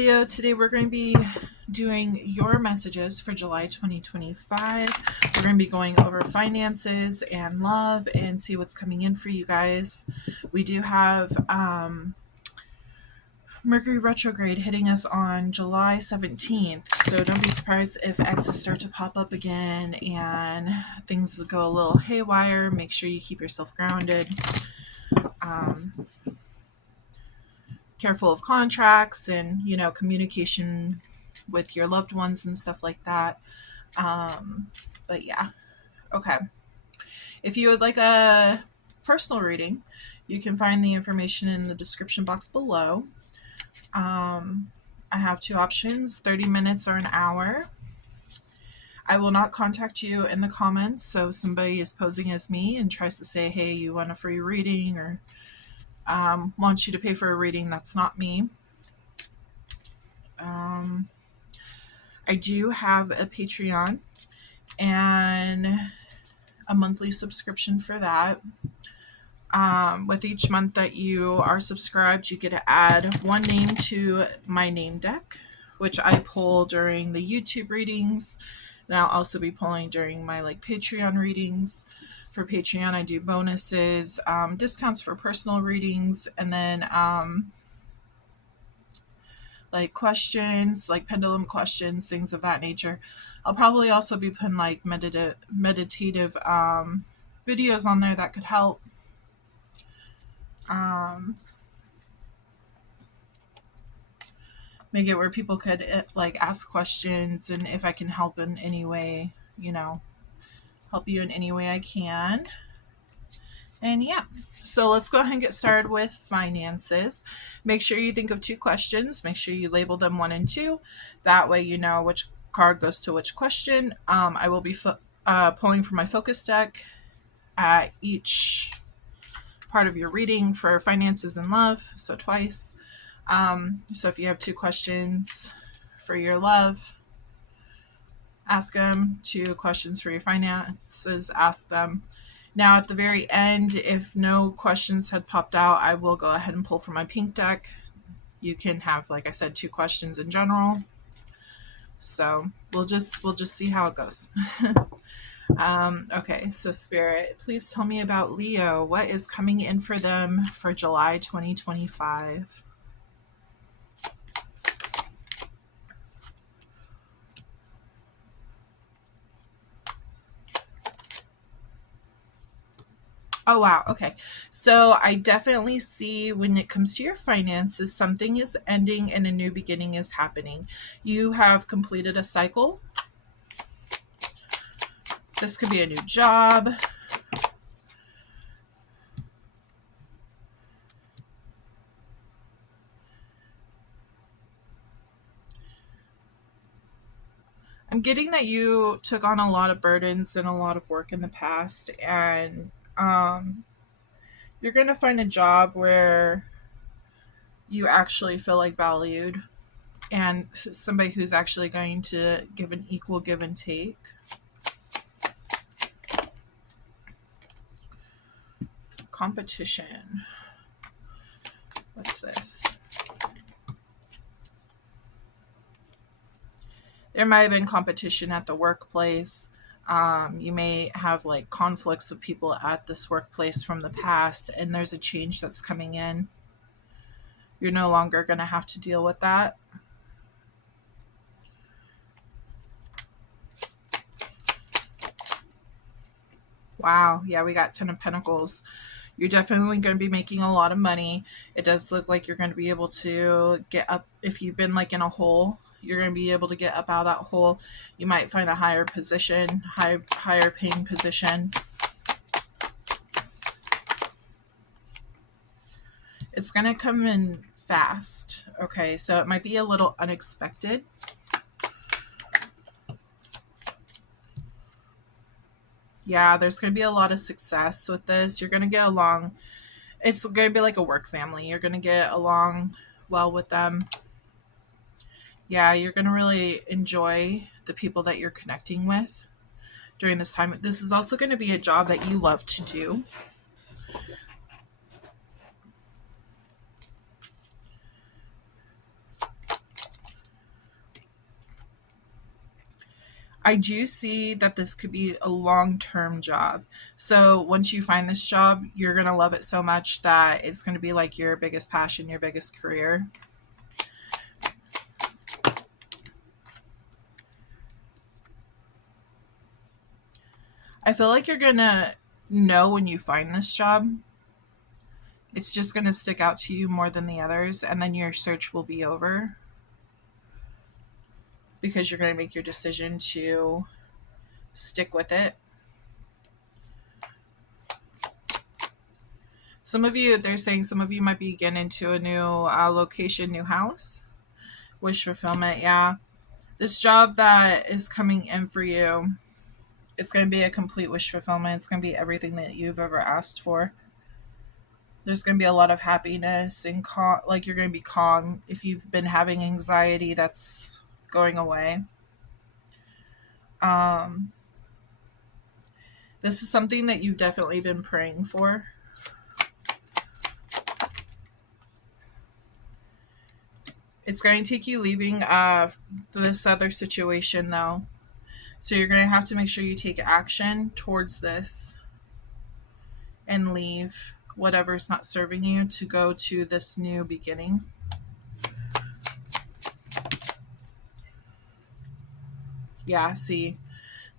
Leo. Today we're going to be doing your messages for July 2025. We're going to be going over finances and love and see what's coming in for you guys. We do have Mercury retrograde hitting us on July 17th, so don't be surprised if exes start to pop up again and things go a little haywire. Make sure you keep yourself grounded. Careful of contracts and, communication with your loved ones and stuff like that. But yeah, okay. If you would like a personal reading, you can find the information in the description box below. I have two options, 30 minutes or an hour. I will not contact you in the comments, so if somebody is posing as me and tries to say, hey, you want a free reading or wants you to pay for a reading, that's not me. I do have a Patreon and a monthly subscription for that. With each month that you are subscribed, you get to add one name to my name deck, which I pull during the YouTube readings, and I'll also be pulling during my Patreon readings. For Patreon, I do bonuses, discounts for personal readings, and then questions, pendulum questions, things of that nature. I'll probably also be putting meditative videos on there that could help. Make it where people could ask questions, and if I can help in any way, help you in any way I can. And yeah, so let's go ahead and get started with finances. Make sure you think of two questions. Make sure you label them 1 and 2. That way you know which card goes to which question. I will be pulling from my focus deck at each part of your reading for finances and love, so twice. So if you have two questions for your love, ask them. 2 questions for your finances, ask them. Now at the very end, if no questions had popped out, I will go ahead and pull from my pink deck. You can have, like I said, 2 questions in general. So we'll just see how it goes. Okay, so Spirit, please tell me about Leo. What is coming in for them for July 2025? Oh, wow. Okay. So I definitely see when it comes to your finances, something is ending and a new beginning is happening. You have completed a cycle. This could be a new job. I'm getting that you took on a lot of burdens and a lot of work in the past, and you're going to find a job where you actually feel valued, and somebody who's actually going to give an equal give and take. Competition. What's this? There might have been competition at the workplace. You may have conflicts with people at this workplace from the past, and there's a change that's coming in. You're no longer going to have to deal with that. Wow. Yeah, we got 10 of Pentacles. You're definitely going to be making a lot of money. It does look like you're going to be able to get up. If you've been in a hole, you're going to be able to get up out of that hole. You might find a higher position, higher paying position. It's going to come in fast. Okay, so it might be a little unexpected. Yeah, there's going to be a lot of success with this. You're going to get along. It's going to be like a work family. You're going to get along well with them. Yeah, you're going to really enjoy the people that you're connecting with during this time. This is also going to be a job that you love to do. I do see that this could be a long-term job. So once you find this job, you're going to love it so much that it's going to be like your biggest passion, your biggest career. I feel like you're going to know when you find this job. It's just going to stick out to you more than the others, and then your search will be over because you're going to make your decision to stick with it. Some of you, they're saying some of you might be getting into a new location, new house. Wish fulfillment, yeah. This job that is coming in for you, it's going to be a complete wish fulfillment. It's going to be everything that you've ever asked for. There's going to be a lot of happiness and like you're going to be calm. If you've been having anxiety, that's going away. This is something that you've definitely been praying for. It's going to take you leaving this other situation, though. So you're going to have to make sure you take action towards this and leave whatever's not serving you to go to this new beginning. Yeah, see,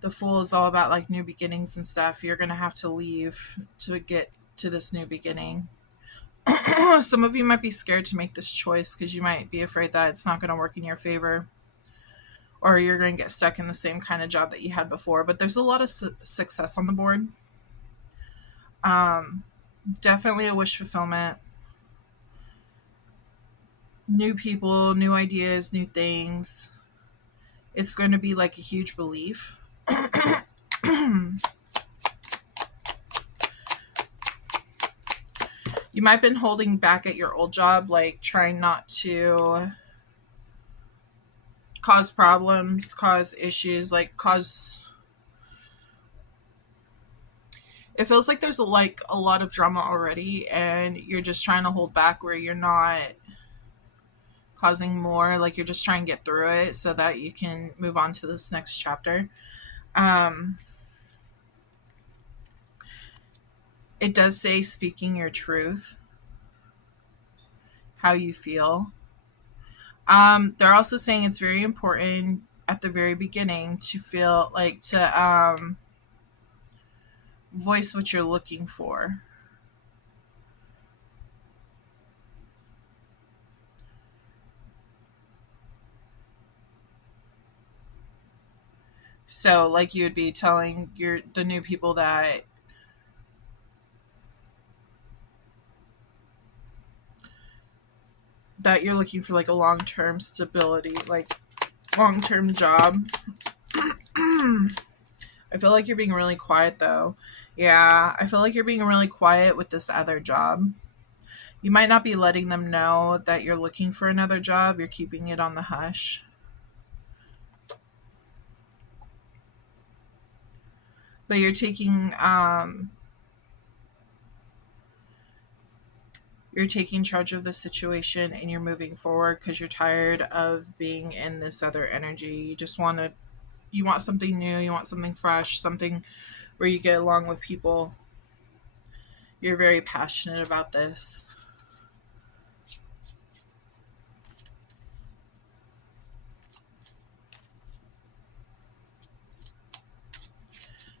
the Fool is all about like new beginnings and stuff. You're going to have to leave to get to this new beginning. Some of you might be scared to make this choice because you might be afraid that it's not going to work in your favor, or you're going to get stuck in the same kind of job that you had before. But there's a lot of success on the board. Definitely a wish fulfillment. New people, new ideas, new things. It's going to be like a huge relief. You might have been holding back at your old job, like trying not to cause problems, cause issues, like cause... It feels like there's a lot of drama already, and you're just trying to hold back where you're not causing more. Like you're just trying to get through it so that you can move on to this next chapter. It does say speaking your truth, how you feel. They're also saying it's very important at the very beginning to feel like to voice what you're looking for. So like you would be telling the new people that you're looking for like a long-term stability, like long-term job. I feel like you're being really quiet though. Yeah, I feel like you're being really quiet with this other job. You might not be letting them know that you're looking for another job. You're keeping it on the hush. But you're taking charge of the situation and you're moving forward because you're tired of being in this other energy. You want something new, you want something fresh, something where you get along with people. You're very passionate about this.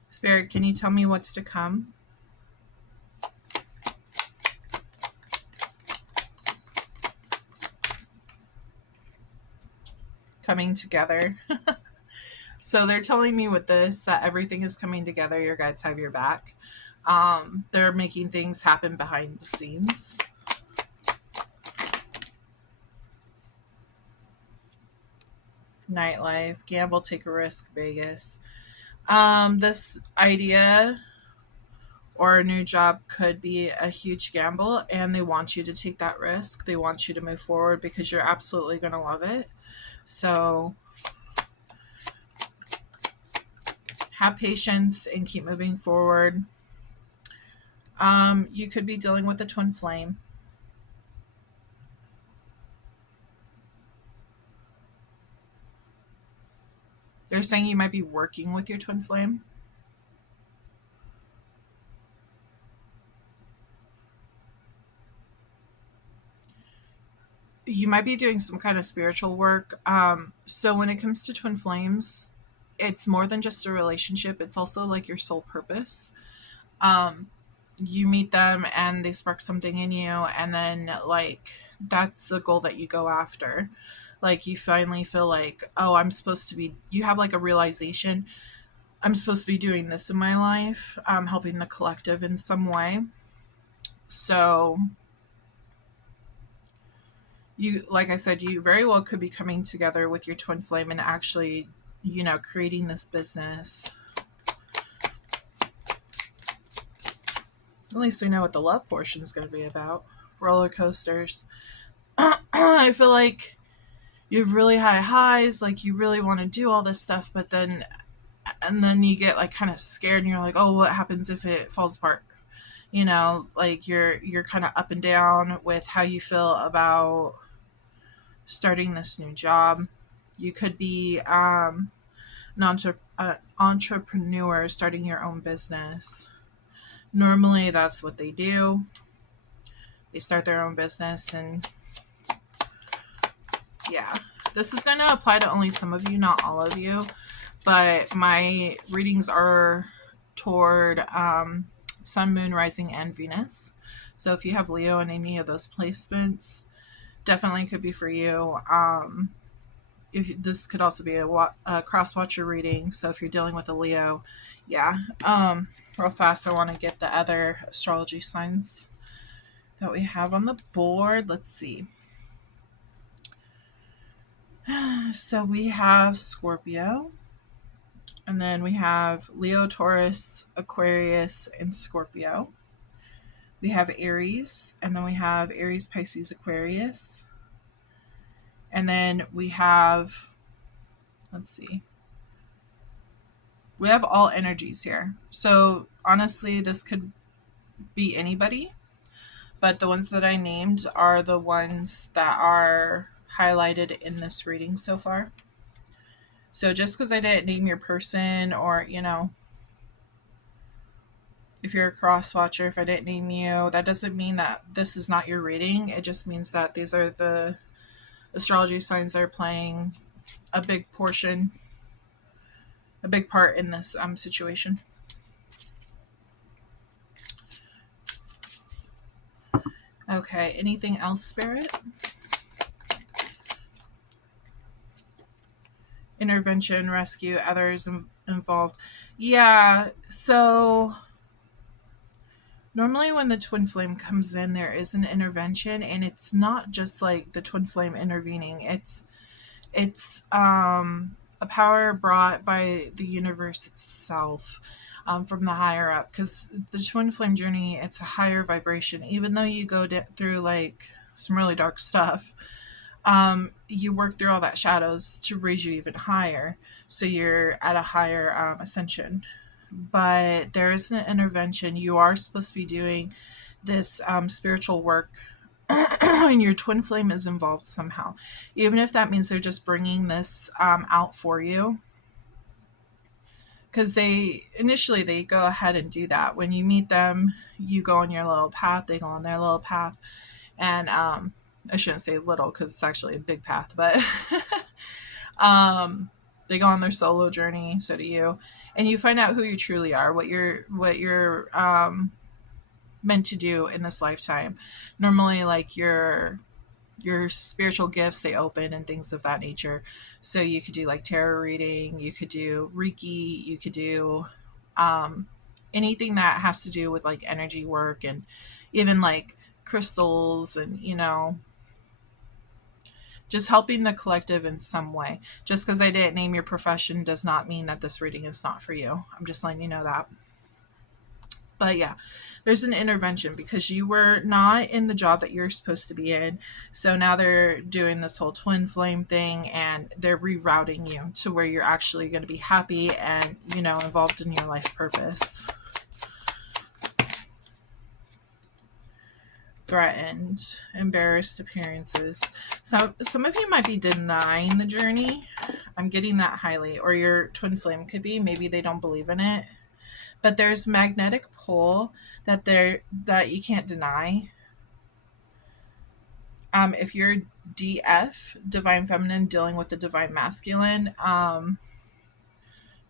Spirit, can you tell me what's to come? Coming together. So they're telling me with this that everything is coming together. Your guides have your back. They're making things happen behind the scenes. Nightlife, gamble, take a risk, Vegas. This idea or a new job could be a huge gamble, and they want you to take that risk. They want you to move forward because you're absolutely going to love it. So have patience and keep moving forward. You could be dealing with a twin flame. They're saying you might be working with your twin flame. You might be doing some kind of spiritual work. So when it comes to twin flames, it's more than just a relationship. It's also like your soul purpose. Um, you meet them and they spark something in you, and then like that's the goal that you go after. Like you finally feel like, oh, I'm supposed to be. You have like a realization. I'm supposed to be doing this in my life, helping the collective in some way. So you, like I said, you very well could be coming together with your twin flame and actually, creating this business. At least we know what the love portion is going to be about. Roller coasters. I feel like you've really high highs, like you really want to do all this stuff, but then you get like kind of scared and you're like, oh, what happens if it falls apart? Like you're kind of up and down with how you feel about starting this new job. You could be an entrepreneur starting your own business. Normally that's what they do. They start their own business, and yeah, this is going to apply to only some of you, not all of you, but my readings are toward Sun, Moon, Rising, and Venus. So if you have Leo in any of those placements, definitely could be for you. If this could also be a cross watcher reading. So if you're dealing with a Leo, yeah. Real fast, I want to get the other astrology signs that we have on the board. Let's see. So we have Scorpio, and then we have Leo, Taurus, Aquarius, and Scorpio. We have Aries, and then we have Aries, Pisces, Aquarius. And then we have, let's see, we have all energies here. So honestly, this could be anybody, but the ones that I named are the ones that are highlighted in this reading so far. So just because I didn't name your person, or, if you're a cross watcher, if I didn't name you, that doesn't mean that this is not your reading. It just means that these are the astrology signs that are playing a big portion, a big part in this situation. Okay, anything else, Spirit? Intervention, rescue, others involved. Yeah, so normally when the twin flame comes in, there is an intervention, and it's not just like the twin flame intervening. It's a power brought by the universe itself, from the higher up, because the twin flame journey, it's a higher vibration. Even though you go through like some really dark stuff, you work through all that shadows to raise you even higher, so you're at a higher ascension. But there is an intervention. You are supposed to be doing this spiritual work, and your twin flame is involved somehow, even if that means they're just bringing this out for you, because they go ahead and do that. When you meet them, you go on your little path, they go on their little path, and I shouldn't say little because it's actually a big path, but they go on their solo journey. So do you, and you find out who you truly are, what you're meant to do in this lifetime. Normally, like your spiritual gifts, they open and things of that nature. So you could do like tarot reading, you could do Reiki, you could do anything that has to do with like energy work, and even like crystals, and just helping the collective in some way. Just because I didn't name your profession does not mean that this reading is not for you. I'm just letting you know that. But yeah, there's an intervention because you were not in the job that you're supposed to be in. So now they're doing this whole twin flame thing, and they're rerouting you to where you're actually going to be happy and, involved in your life purpose. Threatened, embarrassed appearances. So some of you might be denying the journey. I'm getting that highly. Or your twin flame could be. Maybe they don't believe in it. But there's magnetic pull that you can't deny. If you're DF, divine feminine, dealing with the divine masculine,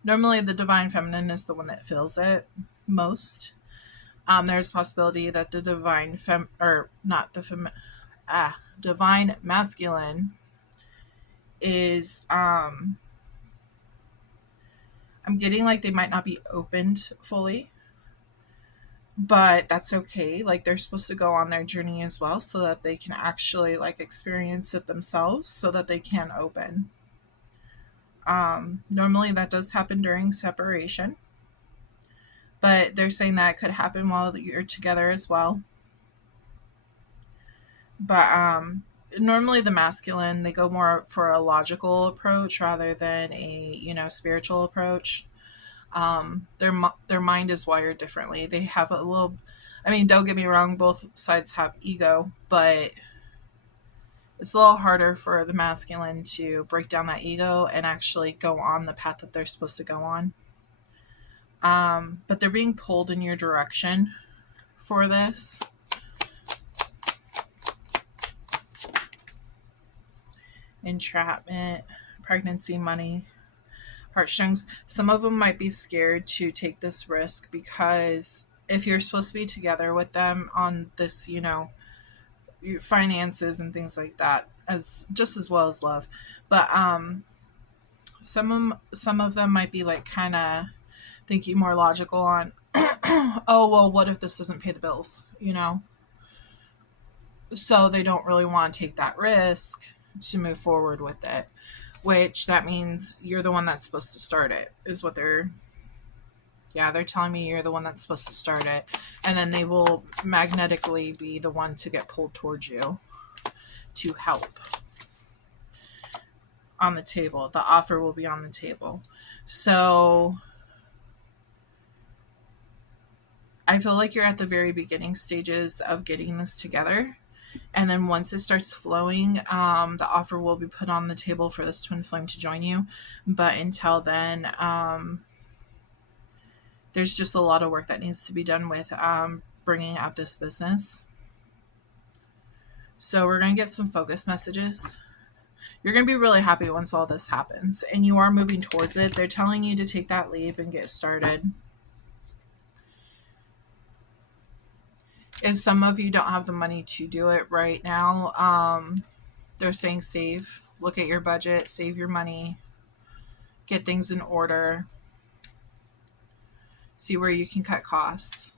normally the divine feminine is the one that feels it most. There's a possibility that the divine or not the divine masculine is I'm getting like they might not be opened fully, but that's okay. Like they're supposed to go on their journey as well so that they can actually like experience it themselves so that they can open. Normally that does happen during separation, but they're saying that it could happen while you're together as well. But normally the masculine, they go more for a logical approach rather than a, spiritual approach. Their mind is wired differently. They have a little, I mean, don't get me wrong, both sides have ego, but it's a little harder for the masculine to break down that ego and actually go on the path that they're supposed to go on. But they're being pulled in your direction for this. Entrapment, pregnancy, money, heartstrings. Some of them might be scared to take this risk because if you're supposed to be together with them on this, your finances and things like that, as just as well as love. But some of them might be like kind of thinking more logical on, oh well, what if this doesn't pay the bills, So they don't really want to take that risk to move forward with it, which that means you're the one that's supposed to start it, is what they're telling me. You're the one that's supposed to start it, and then they will magnetically be the one to get pulled towards you to help. On the table, the offer will be on the table. So I feel like you're at the very beginning stages of getting this together. And then once it starts flowing, the offer will be put on the table for this twin flame to join you. But until then, there's just a lot of work that needs to be done with bringing out this business. So we're going to get some focus messages. You're going to be really happy once all this happens. And you are moving towards it. They're telling you to take that leap and get started. If some of you don't have the money to do it right now, they're saying save. Look at your budget, save your money, get things in order, see where you can cut costs.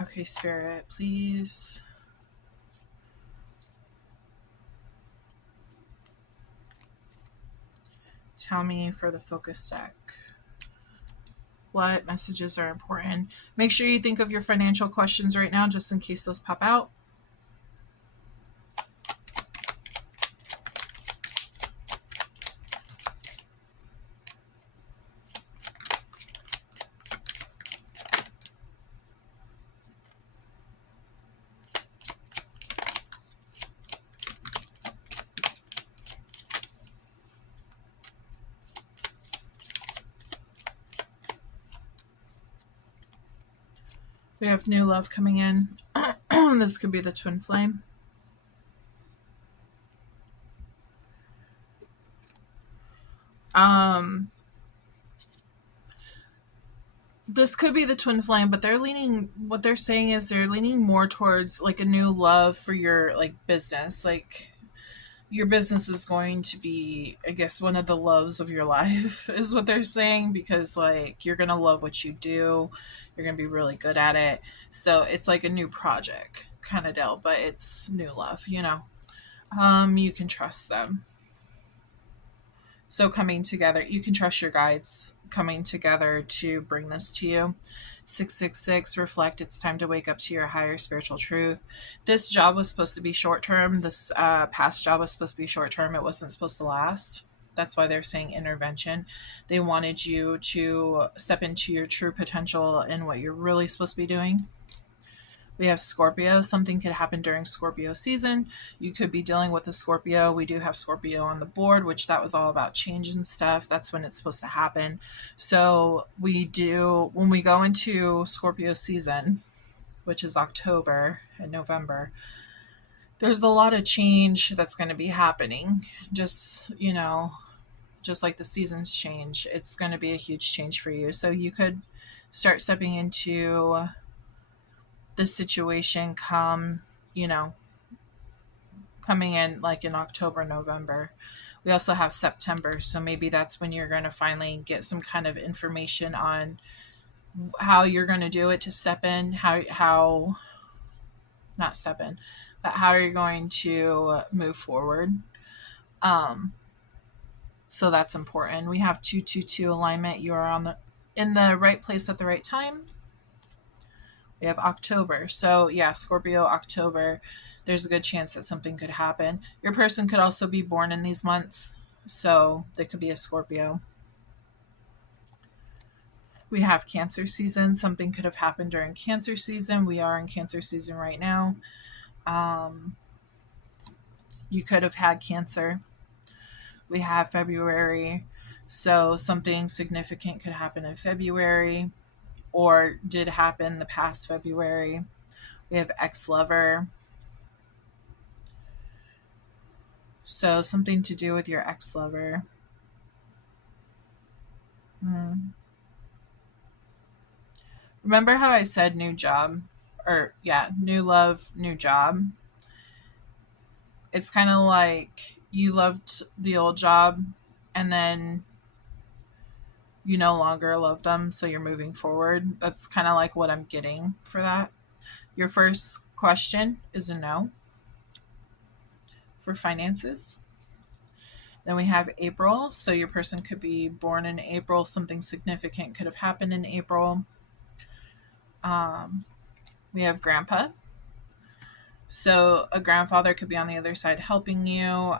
Okay, Spirit, please. Tell me for the focus deck. What messages are important? Make sure you think of your financial questions right now, just in case those pop out. We have new love coming in. This could be the twin flame. This could be the twin flame, but what they're saying is they're leaning more towards like a new love for your like business. Like your business is going to be, I guess, one of the loves of your life is what they're saying, because like you're going to love what you do. You're going to be really good at it. So it's like a new project kind of deal, but it's new love, you can trust them. So coming together, you can trust your guides coming together to bring this to you. 666, reflect. It's time to wake up to your higher spiritual truth. This job was supposed to be short term. This past job was supposed to be short term. It wasn't supposed to last. That's why they're saying intervention. They wanted you to step into your true potential and what you're really supposed to be doing. We have Scorpio. Something could happen during Scorpio season. You could be dealing with a Scorpio. We do have Scorpio on the board, which that was all about change and stuff. That's when it's supposed to happen. So we do, when we go into Scorpio season, which is October and November, there's a lot of change that's going to be happening. Just, just like the seasons change, it's going to be a huge change for you. So you could start stepping into this situation coming in like in October, November. We also have September. So maybe that's when you're going to finally get some kind of information on how you're going to do it to step in, how not step in, but how you're going to move forward. So that's important. We have 222 alignment. You are in the right place at the right time. We have October. So yeah, Scorpio, October. There's a good chance that something could happen. Your person could also be born in these months. So they could be a Scorpio. We have Cancer season. Something could have happened during Cancer season. We are in Cancer season right now. You could have had Cancer. We have February. So something significant could happen in February or did happen the past February. We have ex-lover. So something to do with your ex-lover. Remember how I said new job? New love, new job. It's kind of like you loved the old job and then you no longer love them, so you're moving forward. That's kind of like what I'm getting for that. Your first question is a no for finances. Then we have April, so your person could be born in April. Something significant could have happened in April. We have grandpa. So a grandfather could be on the other side helping you.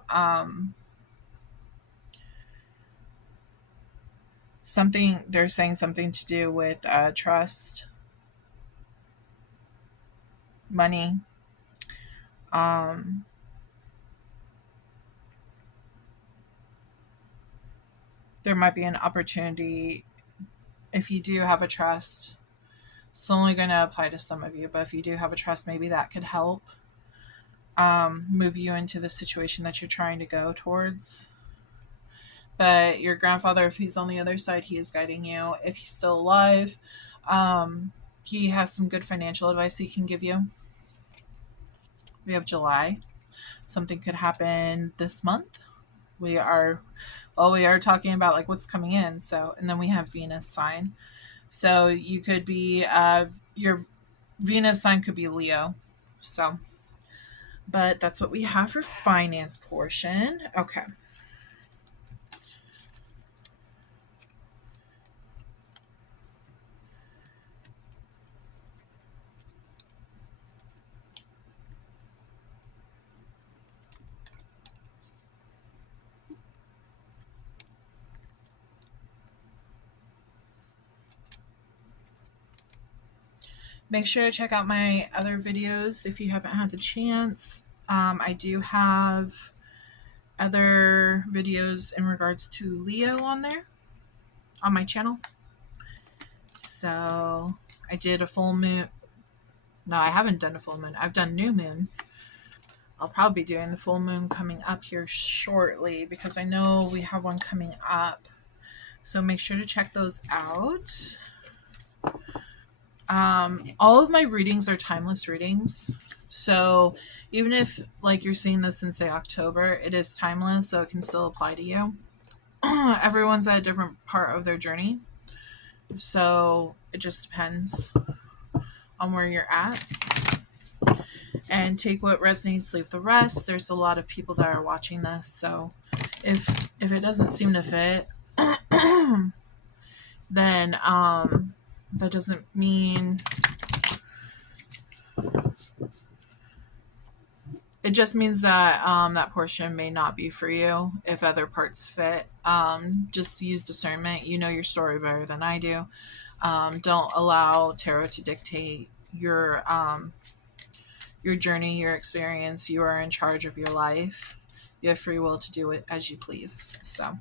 They're saying something to do with trust, money. There might be an opportunity if you do have a trust. It's only going to apply to some of you, but if you do have a trust, maybe that could help move you into the situation that you're trying to go towards. But your grandfather, if he's on the other side, he is guiding you. If he's still alive, he has some good financial advice he can give you. We have July. Something could happen this month. We are talking about like what's coming in. So, and then we have Venus sign. So you could be, your Venus sign could be Leo. So, but that's what we have for finance portion. Okay. Make sure to check out my other videos if you haven't had the chance. I do have other videos in regards to Leo on there, on my channel. So I did a full moon. No, I haven't done a full moon. I've done new moon. I'll probably be doing the full moon coming up here shortly because I know we have one coming up. So make sure to check those out. All of my readings are timeless readings. So even if like you're seeing this in say October, it is timeless, so it can still apply to you. Everyone's at a different part of their journey. So it just depends on where you're at. And take what resonates, leave the rest. There's a lot of people that are watching this, so if it doesn't seem to fit, then that doesn't mean, it just means that that portion may not be for you if other parts fit. Just use discernment. You know your story better than I do. Don't allow tarot to dictate your journey, your experience. You are in charge of your life. You have free will to do it as you please. So,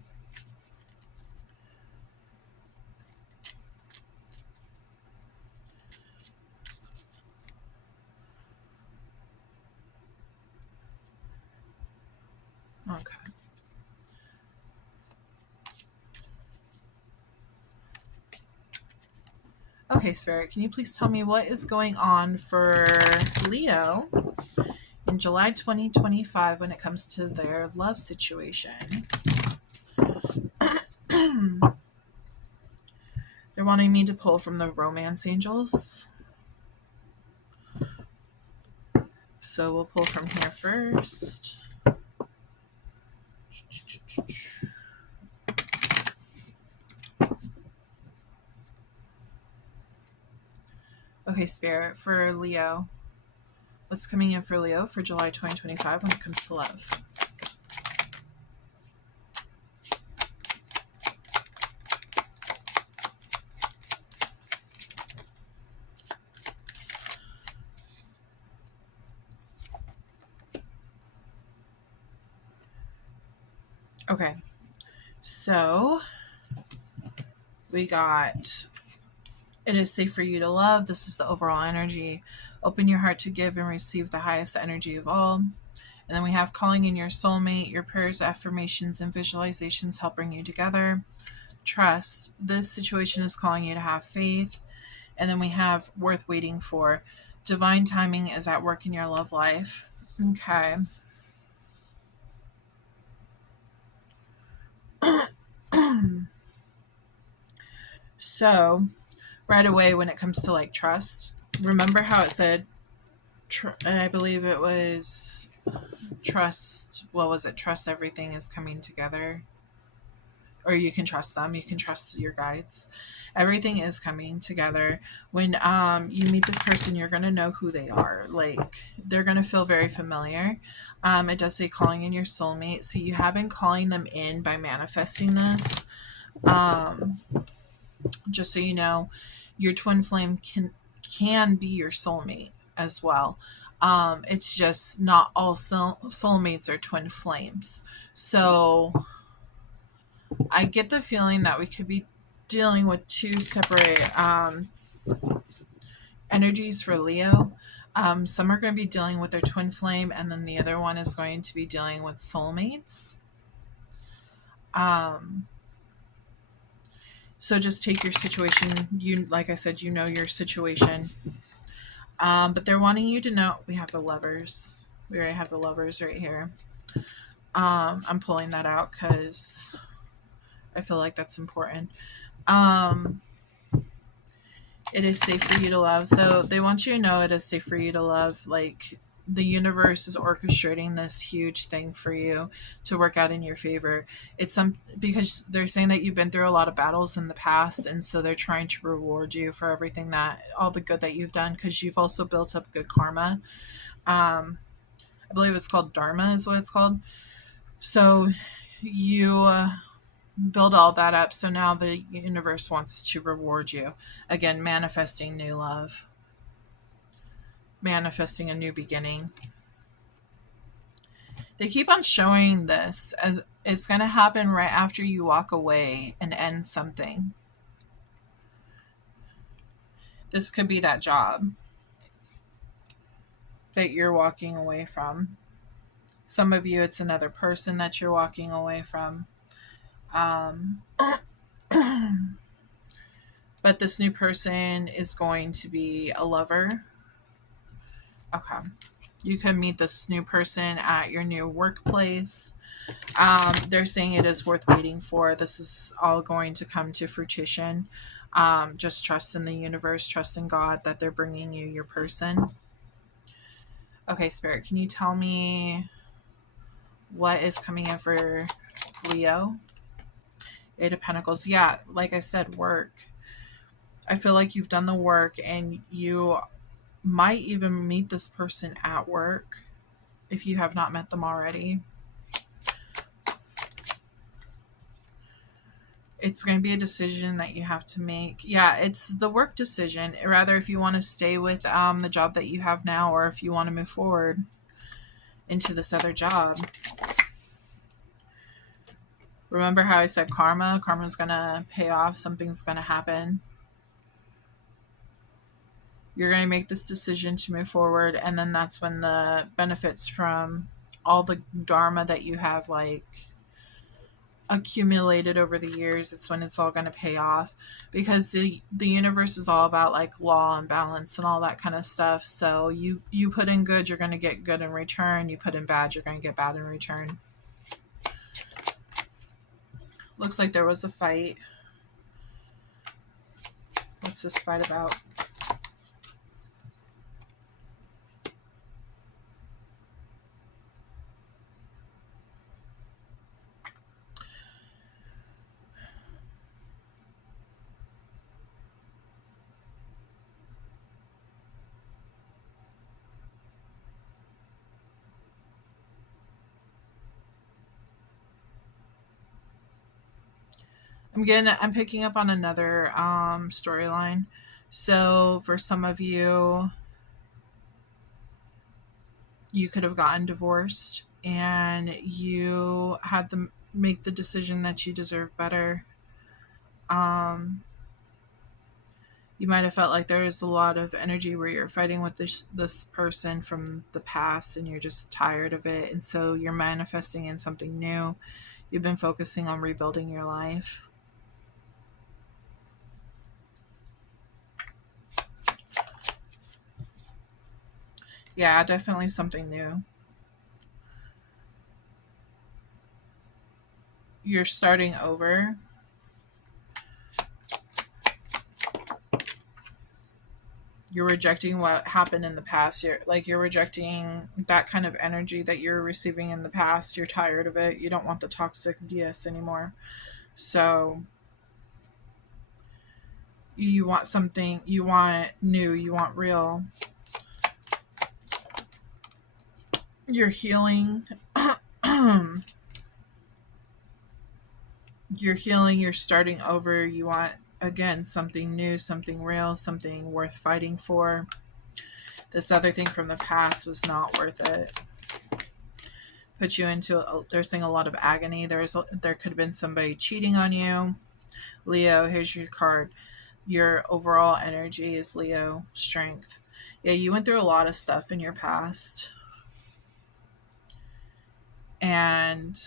okay. Okay, Spirit, can you please tell me what is going on for Leo in July 2025 when it comes to their love situation? They're wanting me to pull from the romance angels. So we'll pull from here first. Okay, Spirit, for Leo. What's coming in for Leo for July 2025 when it comes to love? Okay, so we got it is safe for you to love. This is the overall energy. Open your heart to give and receive the highest energy of all. And then we have calling in your soulmate. Your prayers, affirmations, and visualizations help bring you together. Trust. This situation is calling you to have faith. And then we have worth waiting for. Divine timing is at work in your love life. Okay. So, right away, when it comes to like trust, remember how it said, I believe it was trust, what was it? Trust everything is coming together. Or you can trust them. You can trust your guides. Everything is coming together. When you meet this person, you're going to know who they are. Like, they're going to feel very familiar. It does say calling in your soulmate. So you have been calling them in by manifesting this. Just so you know, your twin flame can be your soulmate as well. It's just not all soulmates are twin flames. So I get the feeling that we could be dealing with two separate energies for Leo. Some are going to be dealing with their twin flame, and then the other one is going to be dealing with soulmates. So just take your situation. You, like I said, you know your situation. But they're wanting you to know. We have the lovers. We already have the lovers right here. I'm pulling that out because I feel like that's important. It is safe for you to love. So they want you to know it is safe for you to love. Like, the universe is orchestrating this huge thing for you to work out in your favor. It's because they're saying that you've been through a lot of battles in the past, and so they're trying to reward you for everything, that all the good that you've done, because you've also built up good karma. I believe it's called Dharma is what it's called. So you build all that up. So now the universe wants to reward you. Again, manifesting new love, manifesting a new beginning. They keep on showing this as it's going to happen right after you walk away and end something. This could be that job that you're walking away from. Some of you, it's another person that you're walking away from. But this new person is going to be a lover. Okay. You can meet this new person at your new workplace. They're saying it is worth waiting for. This is all going to come to fruition. Just trust in the universe, trust in God that they're bringing you your person. Okay, Spirit, can you tell me what is coming in for Leo? Eight of Pentacles. Yeah, like I said, work. I feel like you've done the work, and you might even meet this person at work if you have not met them already. It's going to be a decision that you have to make. Yeah, it's the work decision. Rather, if you want to stay with the job that you have now, or if you want to move forward into this other job. Remember how I said karma? Karma's going to pay off. Something's going to happen. You're going to make this decision to move forward, and then that's when the benefits from all the dharma that you have like accumulated over the years, it's when it's all going to pay off, because the universe is all about like law and balance and all that kind of stuff. So you put in good, you're going to get good in return. You put in bad, you're going to get bad in return. Looks like there was a fight. What's this fight about? I'm picking up on another storyline. So for some of you, you could have gotten divorced and you had to make the decision that you deserve better. You might have felt like there was a lot of energy where you're fighting with this person from the past and you're just tired of it, and so you're manifesting in something new. You've been focusing on rebuilding your life. Yeah, definitely something new. You're starting over. You're rejecting what happened in the past. You're rejecting that kind of energy that you're receiving in the past. You're tired of it. You don't want the toxic BS anymore. So you want something, you want new, you want real. You're healing. You're healing, you're starting over. You want, again, something new, something real, something worth fighting for. This other thing from the past was not worth it. Put you into, they're saying, a lot of agony. There could have been somebody cheating on you. Leo, here's your card. Your overall energy is Leo, strength. Yeah, you went through a lot of stuff in your past. And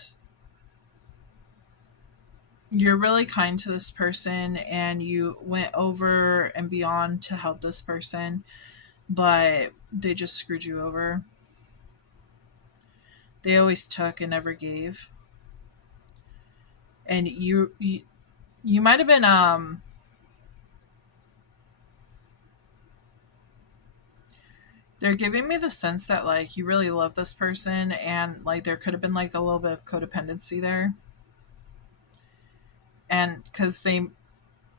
you're really kind to this person and you went over and beyond to help this person, but they just screwed you over. They always took and never gave. And you might have been they're giving me the sense that like you really love this person, and like there could have been like a little bit of codependency there. And because they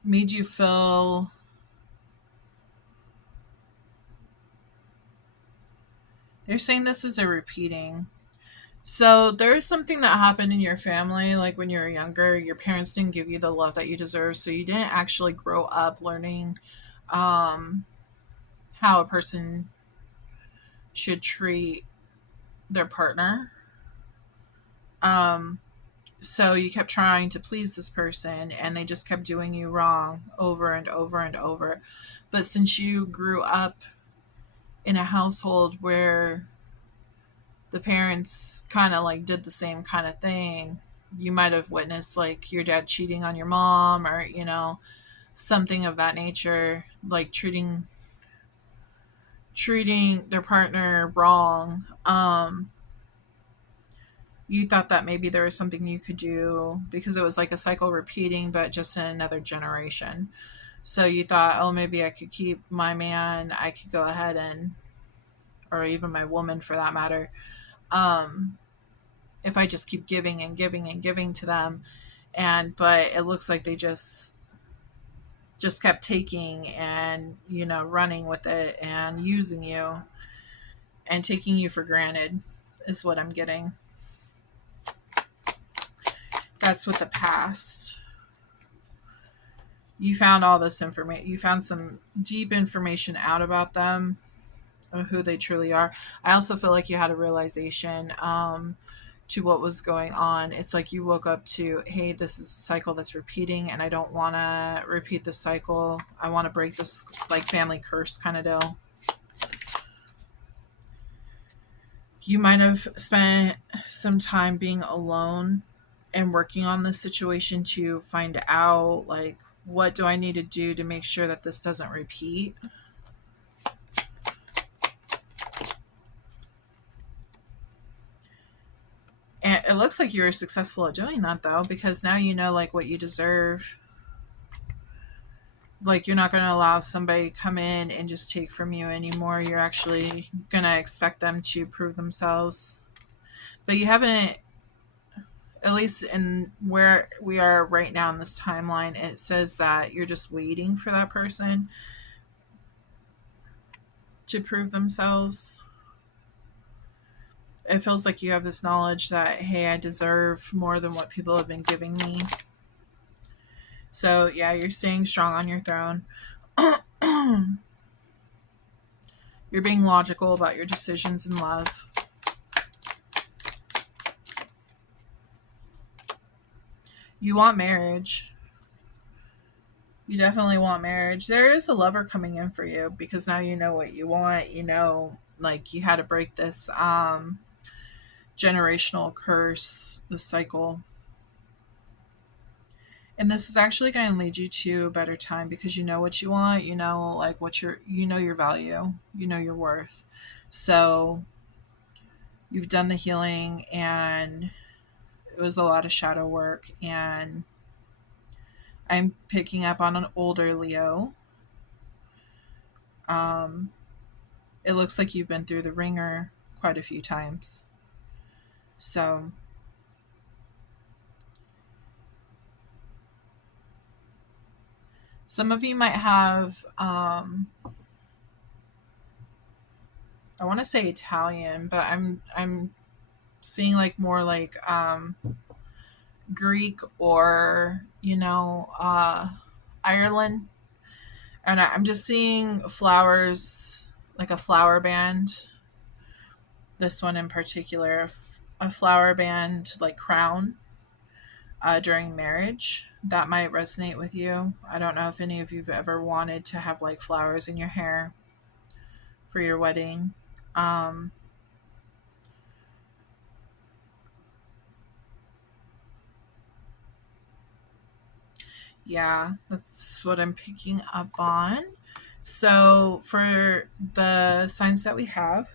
made you feel, they're saying this is a repeating. So there's something that happened in your family, like when you were younger, your parents didn't give you the love that you deserve, so you didn't actually grow up learning um, how a person should treat their partner. Um, so you kept trying to please this person, and they just kept doing you wrong over and over and over. But since you grew up in a household where the parents kind of like did the same kind of thing, you might have witnessed like your dad cheating on your mom, or something of that nature, like treating their partner wrong. You thought that maybe there was something you could do because it was like a cycle repeating, but just in another generation. So you thought, oh, maybe I could keep my man, I could go ahead and, or even my woman for that matter, um, if I just keep giving and giving and giving to them. But it looks like they just kept taking and, running with it and using you and taking you for granted is what I'm getting. That's with the past. You found all this information. You found some deep information out about them, of who they truly are. I also feel like you had a realization to what was going on. It's like you woke up to, hey, this is a cycle that's repeating, and I don't want to repeat this cycle. I want to break this like family curse kind of deal. You might have spent some time being alone and working on this situation to find out, like, what do I need to do to make sure that this doesn't repeat. And it looks like you were successful at doing that, though, because now you know, like, what you deserve. Like, you're not going to allow somebody to come in and just take from you anymore. You're actually going to expect them to prove themselves. But you haven't, at least in where we are right now in this timeline, it says that you're just waiting for that person to prove themselves. It feels like you have this knowledge that, hey, I deserve more than what people have been giving me. So, yeah, you're staying strong on your throne. You're being logical about your decisions in love. You want marriage. You definitely want marriage. There is a lover coming in for you because now you know what you want. You know, like, you had to break this generational curse, the cycle. And this is actually going to lead you to a better time because you know what you want. You know, like, you know your value. You know your worth. So you've done the healing, and it was a lot of shadow work. And I'm picking up on an older Leo. Um, it looks like you've been through the ringer quite a few times. So some of you might have, I want to say Italian, but I'm seeing like more like Greek or Ireland, and I'm just seeing flowers, like a flower band. This one in particular, a flower band like crown during marriage. That might resonate with you. I don't know if any of you've ever wanted to have like flowers in your hair for your wedding. Um, yeah, that's what I'm picking up on. So for the signs that we have,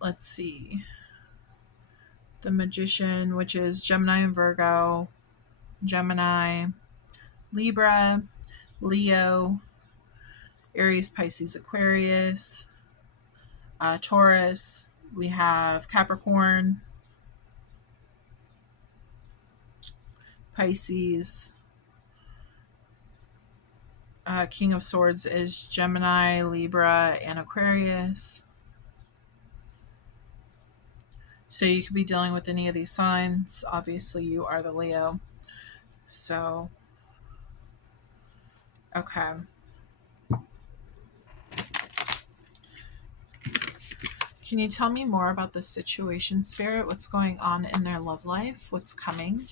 let's see, the Magician, which is Gemini and Virgo, Gemini, Libra, Leo, Aries, Pisces, Aquarius, Taurus. We have Capricorn, Pisces. King of Swords is Gemini, Libra, and Aquarius. So you could be dealing with any of these signs. Obviously, you are the Leo. So, okay. Can you tell me more about the situation, Spirit? What's going on in their love life? What's coming?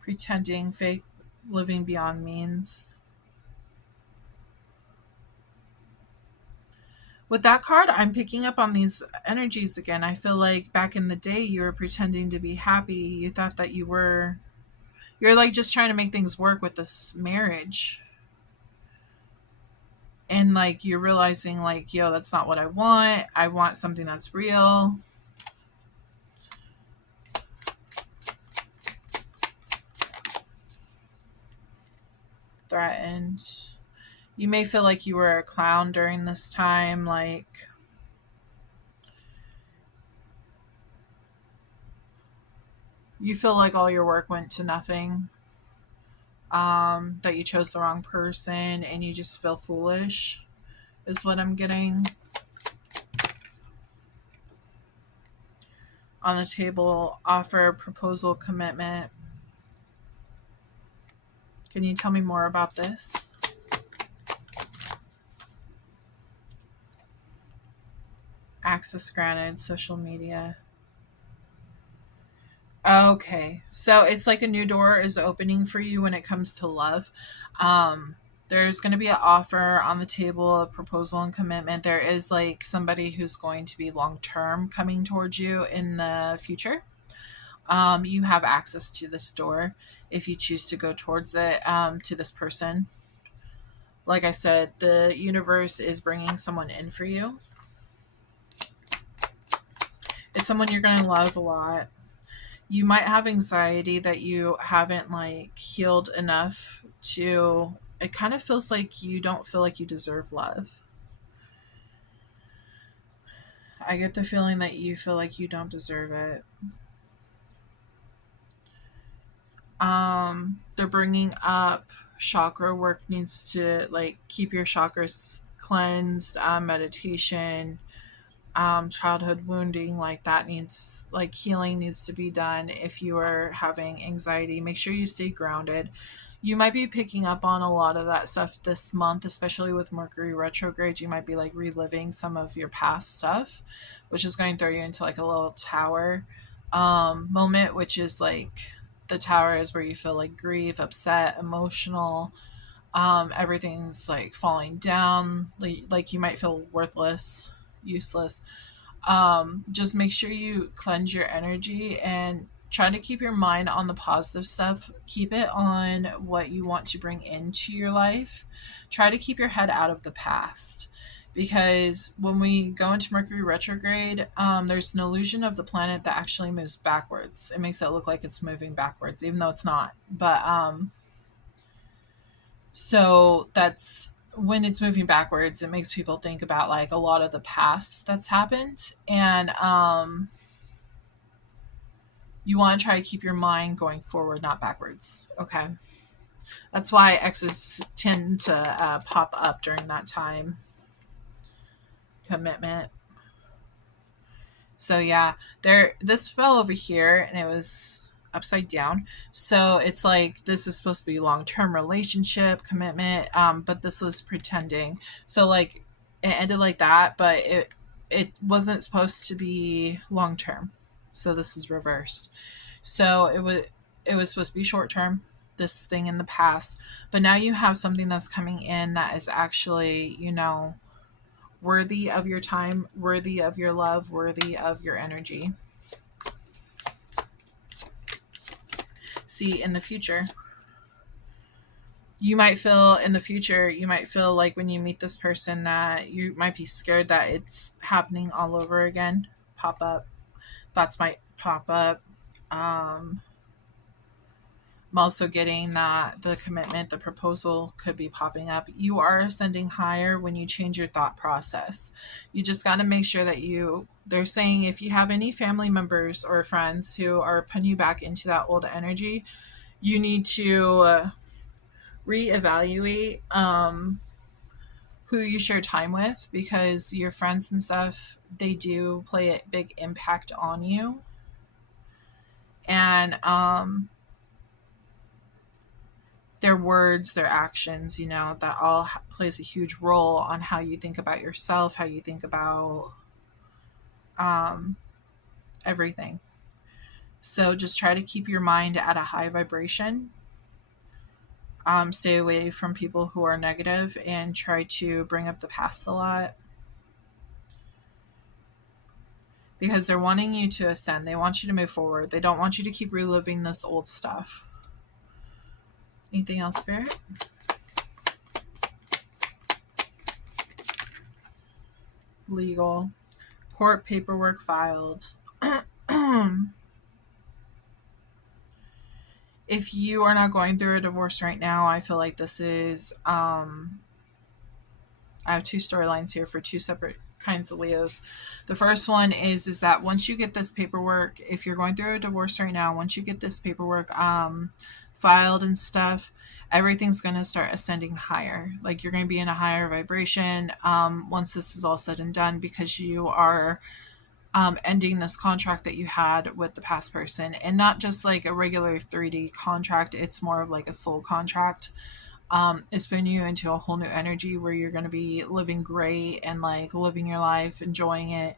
Pretending, fake, living beyond means. With that card, I'm picking up on these energies again. I feel like back in the day, you were pretending to be happy. You thought that you're like just trying to make things work with this marriage. And like you're realizing, like, yo, that's not what I want. I want something that's real. Threatened. You may feel like you were a clown during this time, like you feel like all your work went to nothing. that you chose the wrong person and you just feel foolish, is what I'm getting. On the table, offer, proposal, commitment. Can you tell me more about this? Access granted, social media. Okay. So it's like a new door is opening for you when it comes to love. There's going to be an offer on the table, a proposal and commitment. There is like somebody who's going to be long term coming towards you in the future. You have access to this door if you choose to go towards it, to this person. Like I said, the universe is bringing someone in for you. It's someone you're going to love a lot. You might have anxiety that you haven't like healed enough to, it kind of feels like you don't feel like you deserve love. I get the feeling that you feel like you don't deserve it. They're bringing up chakra work needs to like keep your chakras cleansed, meditation, childhood wounding, like that needs, like healing needs to be done. If you are having anxiety, make sure you stay grounded. You might be picking up on a lot of that stuff this month, especially with Mercury retrograde. You might be like reliving some of your past stuff, which is going to throw you into like a little tower moment, which is like the tower is where you feel like grief, upset, emotional. Everything's like falling down. Like you might feel worthless, useless. Just make sure you cleanse your energy and try to keep your mind on the positive stuff. Keep it on what you want to bring into your life. Try to keep your head out of the past. Because when we go into Mercury retrograde, there's an illusion of the planet that actually moves backwards. It makes it look like it's moving backwards, even though it's not. But so that's when it's moving backwards, it makes people think about like a lot of the past that's happened. And you want to try to keep your mind going forward, not backwards. Okay. That's why X's tend to pop up during that time. Commitment. So yeah, this fell over here and it was upside down. So it's like this is supposed to be long-term relationship, commitment, but this was pretending. So like it ended like that, but it wasn't supposed to be long-term. So this is reversed. So it was supposed to be short-term, this thing in the past, but now you have something that's coming in that is actually, worthy of your time, worthy of your love, worthy of your energy. See, in the future, you might feel like when you meet this person that you might be scared that it's happening all over again. Pop up. Thoughts might pop up. I'm also getting that the commitment, the proposal could be popping up. You are ascending higher when you change your thought process. You just got to make sure that they're saying if you have any family members or friends who are putting you back into that old energy, you need to reevaluate who you share time with, because your friends and stuff, they do play a big impact on you. And their words, their actions, that all plays a huge role on how you think about yourself, how you think about everything. So just try to keep your mind at a high vibration. Stay away from people who are negative and try to bring up the past a lot. Because they're wanting you to ascend. They want you to move forward. They don't want you to keep reliving this old stuff. Anything else, Spirit? Legal. Court paperwork filed. If you are not going through a divorce right now, I feel like this is... I have two storylines here for two separate kinds of Leos. The first one is that once you get this paperwork, if you're going through a divorce right now, once you get this paperwork filed and stuff, everything's going to start ascending higher. Like you're going to be in a higher vibration once this is all said and done, because you are ending this contract that you had with the past person, and not just like a regular 3D contract. It's more of like a soul contract. It's putting you into a whole new energy where you're going to be living great and like living your life, enjoying it,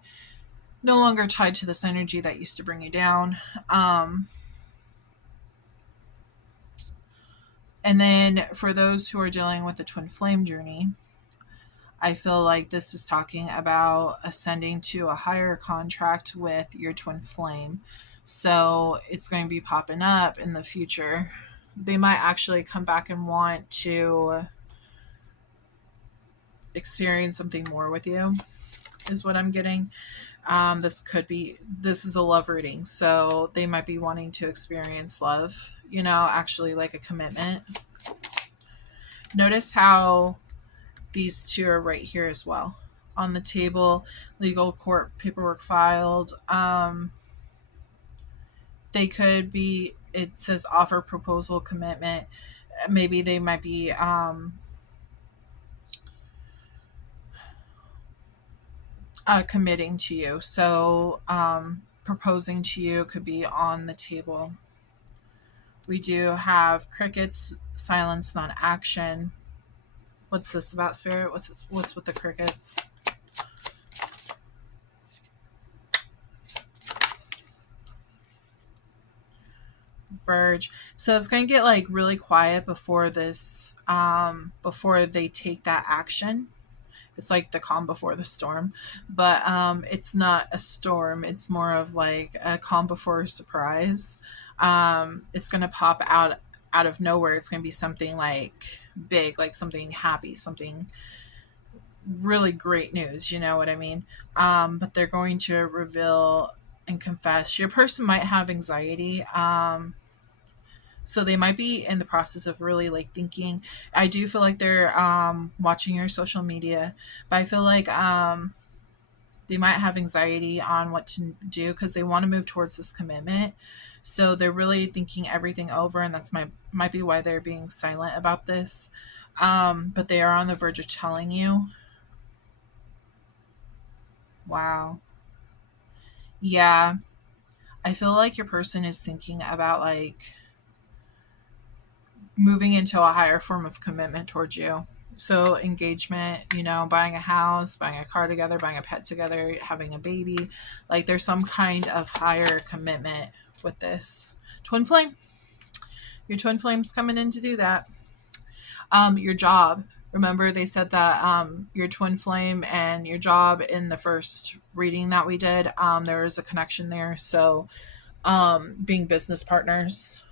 no longer tied to this energy that used to bring you down. And then for those who are dealing with the twin flame journey, I feel like this is talking about ascending to a higher contract with your twin flame. So it's going to be popping up in the future. They might actually come back and want to experience something more with you, is what I'm getting. This is a love reading. So they might be wanting to experience love, actually like a commitment. Notice how these two are right here as well on the table. Legal, court, paperwork filed. They could be, it says offer, proposal, commitment. Maybe they might be committing to you. So proposing to you could be on the table. We do have crickets, silence, non-action. What's this about, Spirit? What's with the crickets? Verge. So it's going to get like really quiet before this, before they take that action. It's like the calm before the storm, but it's not a storm. It's more of like a calm before a surprise. It's going to pop out of nowhere. It's going to be something like big, like something happy, something really great news. You know what I mean? But they're going to reveal and confess. Your person might have anxiety. So they might be in the process of really like thinking. I do feel like they're watching your social media, but I feel like they might have anxiety on what to do because they want to move towards this commitment. So they're really thinking everything over, and that's might be why they're being silent about this. But they are on the verge of telling you. Wow. Yeah. I feel like your person is thinking about like moving into a higher form of commitment towards you. So engagement, buying a house, buying a car together, buying a pet together, having a baby. Like there's some kind of higher commitment with this. Twin flame. Your twin flame's coming in to do that. Your job. Remember they said that your twin flame and your job in the first reading that we did, there was a connection there. So being business partners,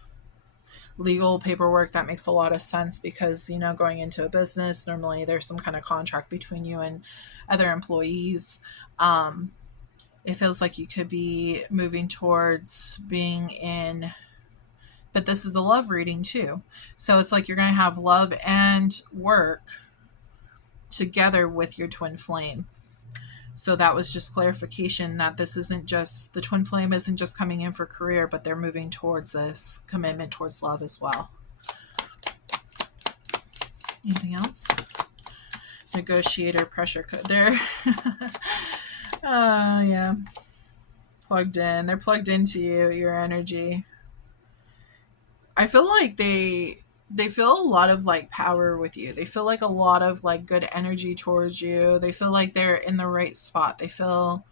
legal paperwork, that makes a lot of sense because going into a business, normally there's some kind of contract between you and other employees. It feels like you could be moving towards being in, but this is a love reading too, so it's like you're going to have love and work together with your twin flame. So that was just clarification that this isn't just, the twin flame isn't just coming in for career, but they're moving towards this commitment towards love as well. Anything else? Negotiator, pressure there. Yeah. Plugged in. They're plugged into you, your energy. I feel like they feel a lot of like power with you. They feel like a lot of like good energy towards you. They feel like they're in the right spot. They feel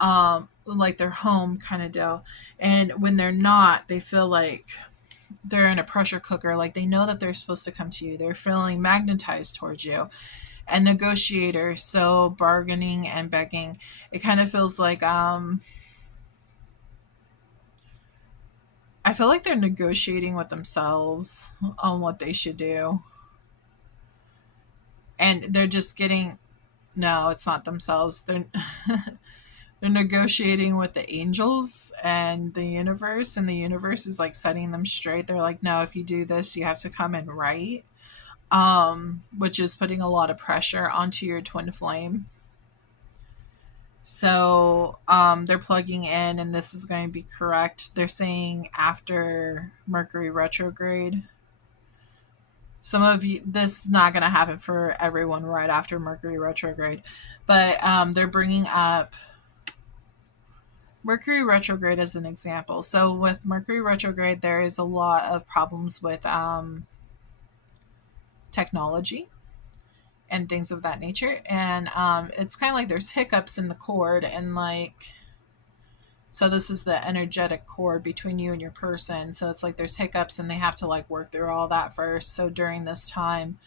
like they're home kind of deal. And when they're not, they feel like they're in a pressure cooker. Like they know that they're supposed to come to you. They're feeling magnetized towards you. And negotiator, so bargaining and begging. It kind of feels like I feel like they're negotiating with themselves on what they should do. And they're just getting, no, it's not themselves. They're they're negotiating with the angels and the universe, and the universe is like setting them straight. They're like, no, if you do this, you have to come in right. Which is putting a lot of pressure onto your twin flame. So they're plugging in, and this is going to be correct. They're saying after Mercury retrograde. Some of you, this is not going to happen for everyone right after Mercury retrograde, but they're bringing up Mercury retrograde as an example. So with Mercury retrograde, there is a lot of problems with technology and things of that nature, and it's kind of like there's hiccups in the cord, and like, so this is the energetic cord between you and your person. So it's like there's hiccups, and they have to like work through all that first. So during this time,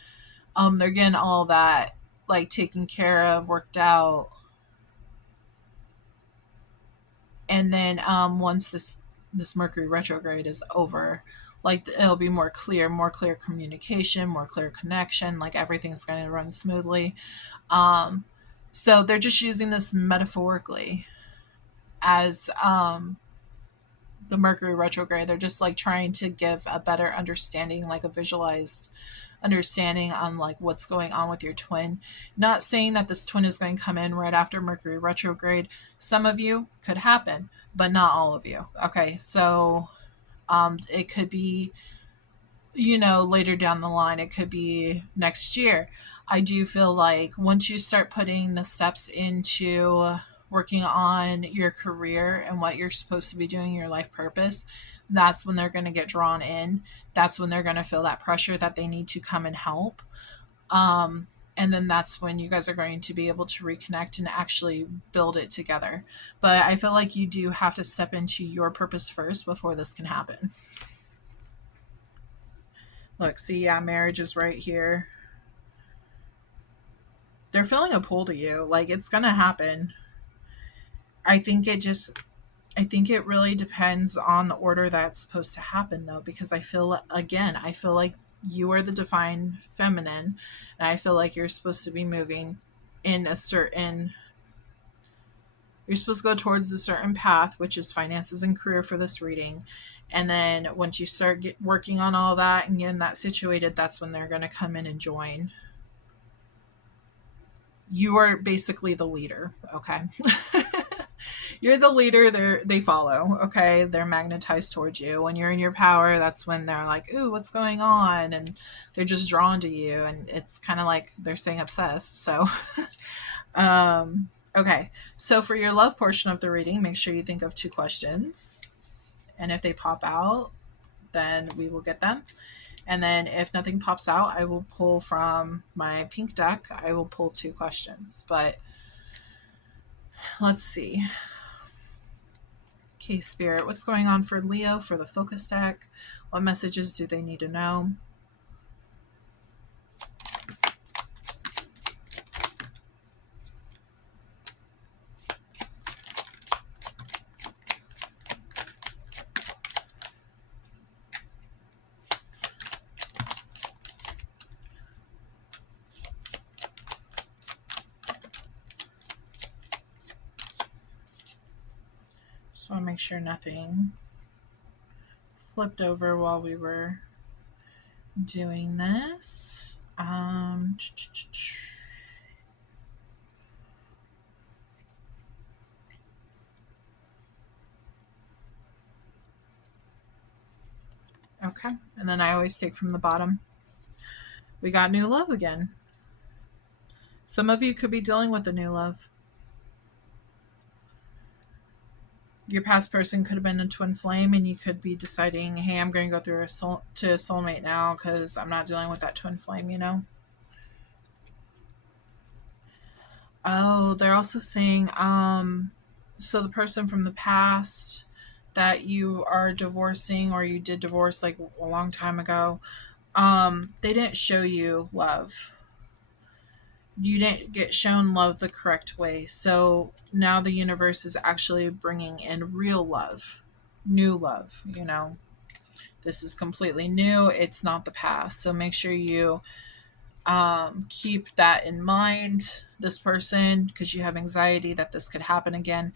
they're getting all that like taken care of, worked out, and then once this Mercury retrograde is over, like it'll be more clear communication, more clear connection, like everything's going to run smoothly. um so they're just using this metaphorically as the Mercury retrograde. They're just like trying to give a better understanding, like a visualized understanding on like what's going on with your twin. Not saying that this twin is going to come in right after Mercury retrograde. Some of you could happen, but not all of you. Okay, so it could be, later down the line. It could be next year. I do feel like once you start putting the steps into working on your career and what you're supposed to be doing, your life purpose, that's when they're going to get drawn in. That's when they're going to feel that pressure that they need to come and help. And then that's when you guys are going to be able to reconnect and actually build it together. But I feel like you do have to step into your purpose first before this can happen. Look, see, yeah, marriage is right here. They're feeling a pull to you. Like, it's going to happen. I think it just, I think it really depends on the order that's supposed to happen, though, because I feel like you are the divine feminine, and I feel like you're supposed to be moving in a certain, you're supposed to go towards a certain path, which is finances and career for this reading. And then once you start working on all that and getting that situated, that's when they're going to come in and join. You are basically the leader, okay? You're the leader, they follow, okay? They're magnetized towards you. When you're in your power, that's when they're like, ooh, what's going on? And they're just drawn to you, and it's kind of like they're staying obsessed. So okay, so for your love portion of the reading, make sure you think of 2 questions, and if they pop out, then we will get them. And then if nothing pops out, I will pull from my pink deck. I will pull 2 questions. But let's see. Okay, Spirit, what's going on for Leo for the focus deck? What messages do they need to know? Just want to make sure nothing flipped over while we were doing this. Okay, and then I always take from the bottom. We got new love again. Some of you could be dealing with a new love. Your past person could have been a twin flame, and you could be deciding, hey, I'm going to go through a soulmate now because I'm not dealing with that twin flame. Oh, they're also saying, so the person from the past that you are divorcing, or you did divorce like a long time ago, they didn't show you love. You didn't get shown love the correct way. So now the universe is actually bringing in real love, new love. This is completely new. It's not the past. So make sure you keep that in mind, this person, because you have anxiety that this could happen again.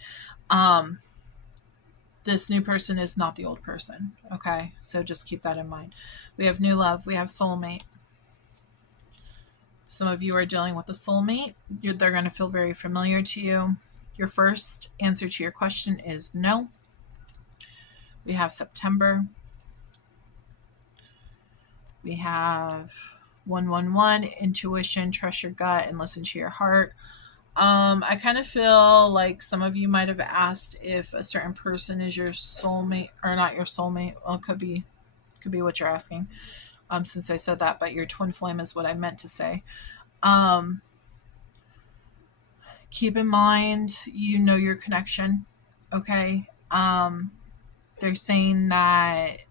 This new person is not the old person. Okay. So just keep that in mind. We have new love. We have soulmate. Some of you are dealing with a soulmate. They're going to feel very familiar to you. Your first answer to your question is no. We have September. We have 111, intuition, trust your gut and listen to your heart. I kind of feel like some of you might have asked if a certain person is your soulmate or not your soulmate. Well, it could be what you're asking. Since I said that, but your twin flame is what I meant to say. Um, Keep in mind, you know your connection. Okay. They're saying that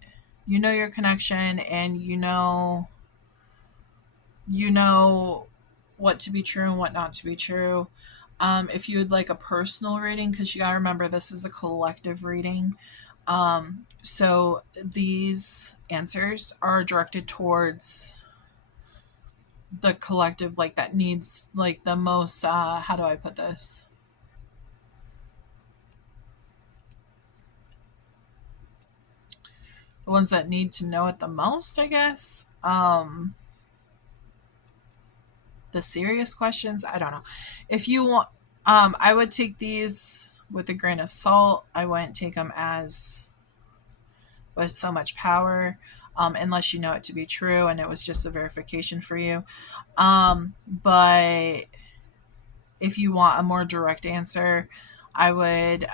you know your connection and you know what to be true and what not to be true. If you would like a personal reading, because you gotta remember this is a collective reading. So these answers are directed towards the collective, like that needs like the most. How do I put this? The ones that need to know it the most, I guess. The serious questions, I don't know. If you want, I would take these with a grain of salt. I wouldn't take them as with so much power, unless you know it to be true and it was just a verification for you. But if you want a more direct answer, I would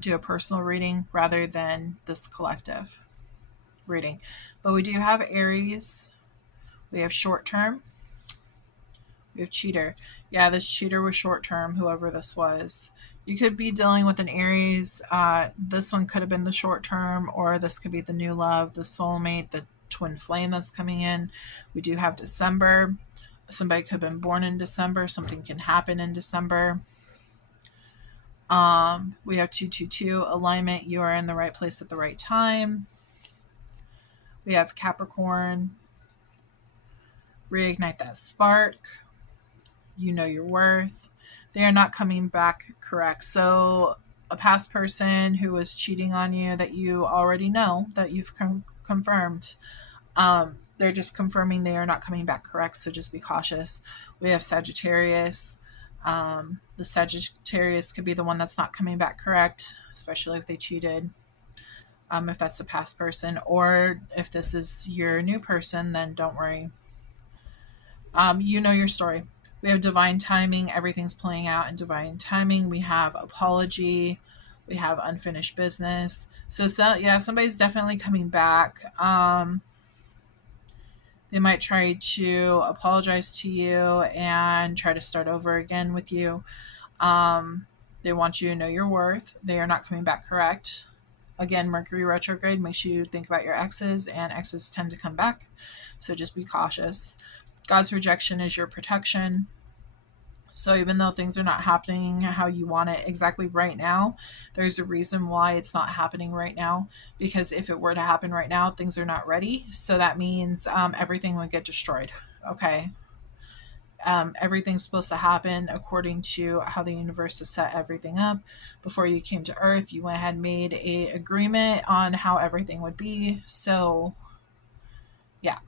do a personal reading rather than this collective reading. But we do have Aries. We have short term. We have cheater. Yeah, this cheater was short term, whoever this was. You could be dealing with an Aries. This one could have been the short term, or this could be the new love, the soulmate, the twin flame that's coming in. We do have December. Somebody could have been born in December. Something can happen in December. We have 222 alignment. You are in the right place at the right time. We have Capricorn. Reignite that spark. You know your worth. They are not coming back correct. So a past person who was cheating on you that you already know, that you've confirmed, they're just confirming they are not coming back correct. So just be cautious. We have Sagittarius. The Sagittarius could be the one that's not coming back correct, especially if they cheated. If that's a past person, or if this is your new person, then don't worry. You know your story. We have divine timing. Everything's playing out in divine timing. We have apology. We have unfinished business. So yeah, somebody's definitely coming back. They might try to apologize to you and try to start over again with you. They want you to know your worth. They are not coming back correct. Again, Mercury retrograde makes you think about your exes, and exes tend to come back. So just be cautious. God's rejection is your protection. So even though things are not happening how you want it exactly right now, there's a reason why it's not happening right now. Because if it were to happen right now, things are not ready. So that means everything would get destroyed. Okay. Everything's supposed to happen according to how the universe has set everything up. Before you came to Earth, you went ahead and made a agreement on how everything would be. So yeah.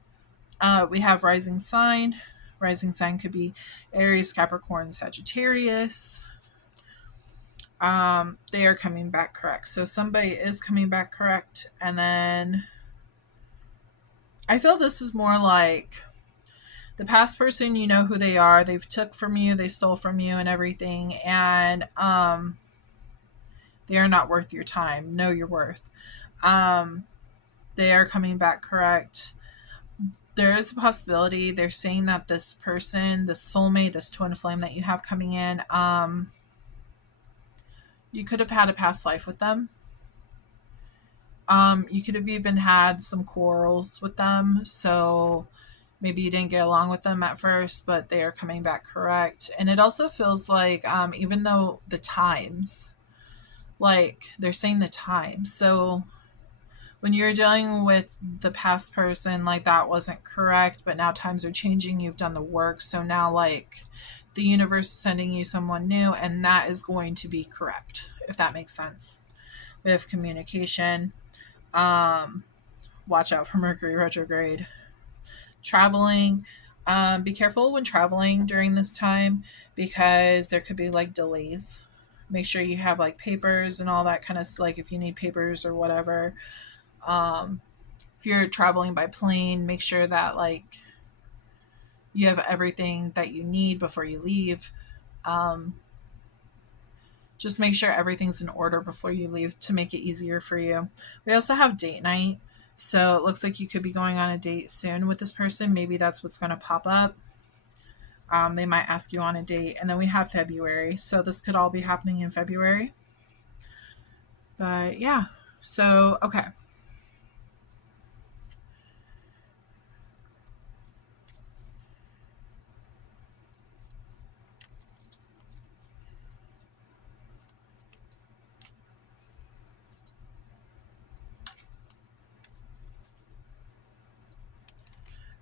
We have rising sign. Rising sign could be Aries, Capricorn, Sagittarius. They are coming back correct. So somebody is coming back correct. And then I feel this is more like the past person, you know who they are. They've took from you, they stole from you and everything. And they are not worth your time. Know your worth. They are coming back correct. There is a possibility they're saying that this person, this soulmate, this twin flame that you have coming in, you could have had a past life with them. You could have even had some quarrels with them. So maybe you didn't get along with them at first, but they are coming back correct. And it also feels like, even though the times, like they're saying the time. So when you're dealing with the past person, like that wasn't correct, but now times are changing. You've done the work. So now like the universe is sending you someone new, and that is going to be correct, if that makes sense. We have communication. Watch out for Mercury retrograde. Traveling. Be careful when traveling during this time, because there could be like delays Make sure you have like papers and all that kind of, like if you need papers or whatever. If you're traveling by plane, make sure that like you have everything that you need before you leave. Um, just make sure everything's in order before you leave to make it easier for you. We also have date night. So it looks like you could be going on a date soon with this person. Maybe that's what's going to pop up. They might ask you on a date. And then we have February. So this could all be happening in February. But yeah. So, okay.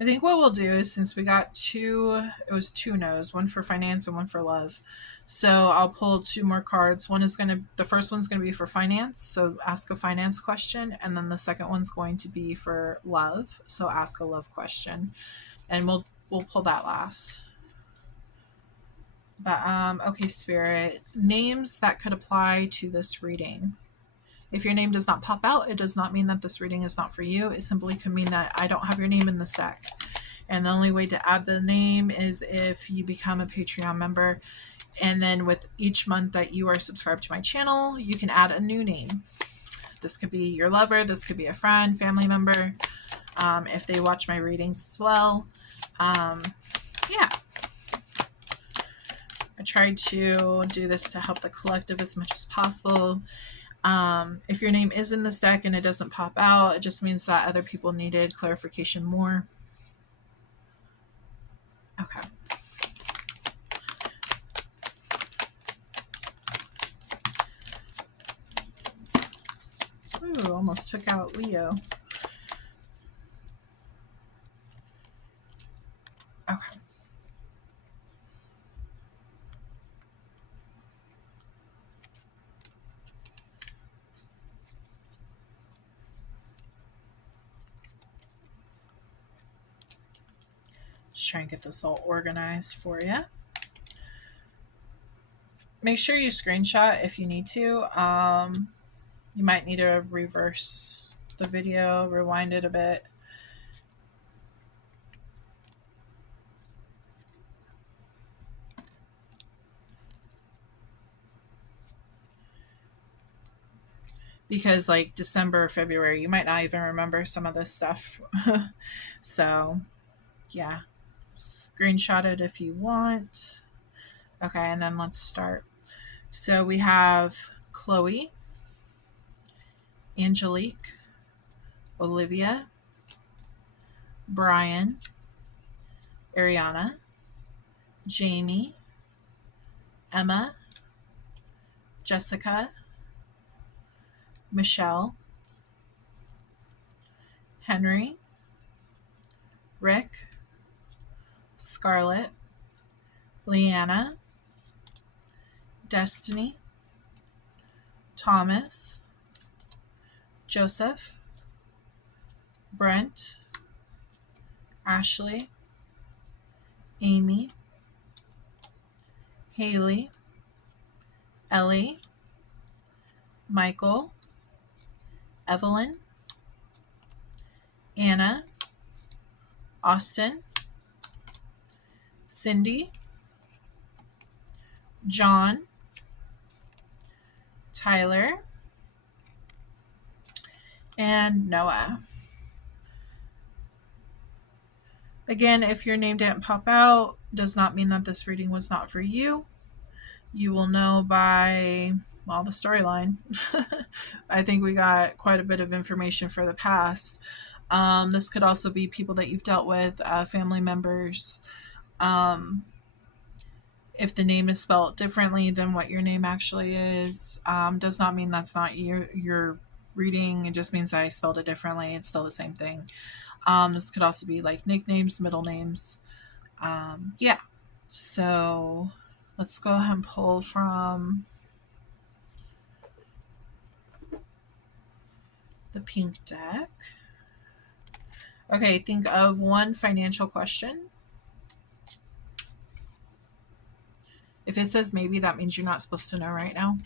I think what we'll do is, since we got two, it was two no's, one for finance and one for love. So I'll pull two more cards. The first one's going to be for finance. So ask a finance question. And then the second one's going to be for love. So ask a love question. And we'll pull that last. But, okay, Spirit, names that could apply to this reading. If your name does not pop out, it does not mean that this reading is not for you. It simply could mean that I don't have your name in this deck. And the only way to add the name is if you become a Patreon member. And then with each month that you are subscribed to my channel, you can add a new name. This could be your lover. This could be a friend, family member, if they watch my readings as well. Yeah. I tried to do this to help the collective as much as possible. If your name is in this deck and it doesn't pop out, it just means that other people needed clarification more. Okay. Ooh, almost took out Leo. Okay. Just try and get this all organized for you. Make sure you screenshot if you need to. You might need to reverse the video, rewind it a bit. Because like December, February, you might not even remember some of this stuff. So, yeah. Screenshot it if you want. Okay, and then let's start. So we have Chloe, Angelique, Olivia, Brian, Ariana, Jamie, Emma, Jessica, Michelle, Henry, Rick, Scarlett, Leanna, Destiny, Thomas, Joseph, Brent, Ashley, Amy, Haley, Ellie, Michael, Evelyn, Anna, Austin, Cindy, John, Tyler, and Noah. Again, if your name didn't pop out, does not mean that this reading was not for you. You will know by, well, the storyline. I think we got quite a bit of information for the past. This could also be people that you've dealt with, family members. If the name is spelled differently than what your name actually is, does not mean that's not your reading. It just means that I spelled it differently. It's still the same thing. This could also be like nicknames, middle names. Yeah. So let's go ahead and pull from the pink deck. Okay, think of one financial question. If it says maybe, that means you're not supposed to know right now.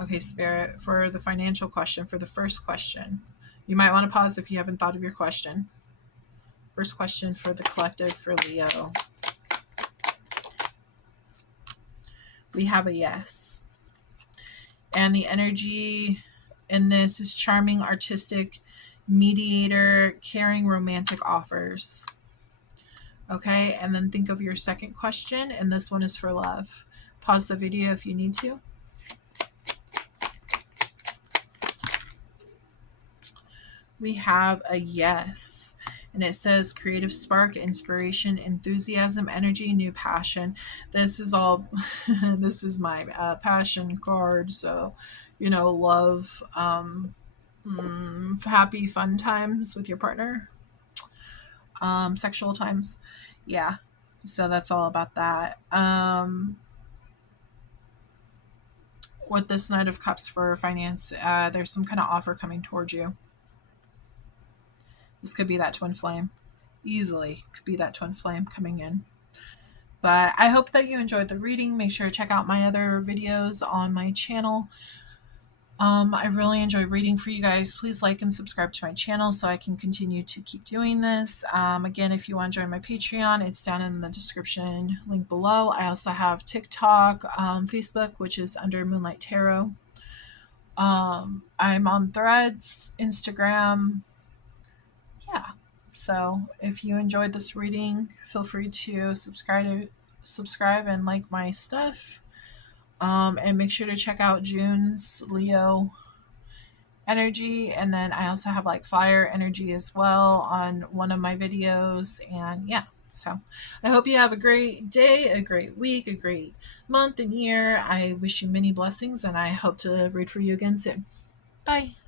Okay, Spirit, for the financial question, for the first question, you might want to pause if you haven't thought of your question. First question for the collective for Leo. We have a yes. And the energy in this is charming, artistic, mediator, caring, romantic offers. Okay, and then think of your second question, and this one is for love. Pause the video if you need to. We have a yes, and it says creative spark, inspiration, enthusiasm, energy, new passion. This is all this is my passion card, so love, happy fun times with your partner, sexual times, yeah, so that's all about that. With this Knight of Cups for finance, there's some kind of offer coming towards you. This could be that twin flame. Easily could be that twin flame coming in. But I hope that you enjoyed the reading. Make sure to check out my other videos on my channel. I really enjoy reading for you guys. Please like and subscribe to my channel so I can continue to keep doing this. Again, if you want to join my Patreon, it's down in the description link below. I also have TikTok, Facebook, which is under Moonlight Tarot. I'm on Threads, Instagram. Yeah. So if you enjoyed this reading, feel free to subscribe and like my stuff. And make sure to check out June's Leo energy. And then I also have like fire energy as well on one of my videos. And yeah, so I hope you have a great day, a great week, a great month and year. I wish you many blessings, and I hope to read for you again soon. Bye.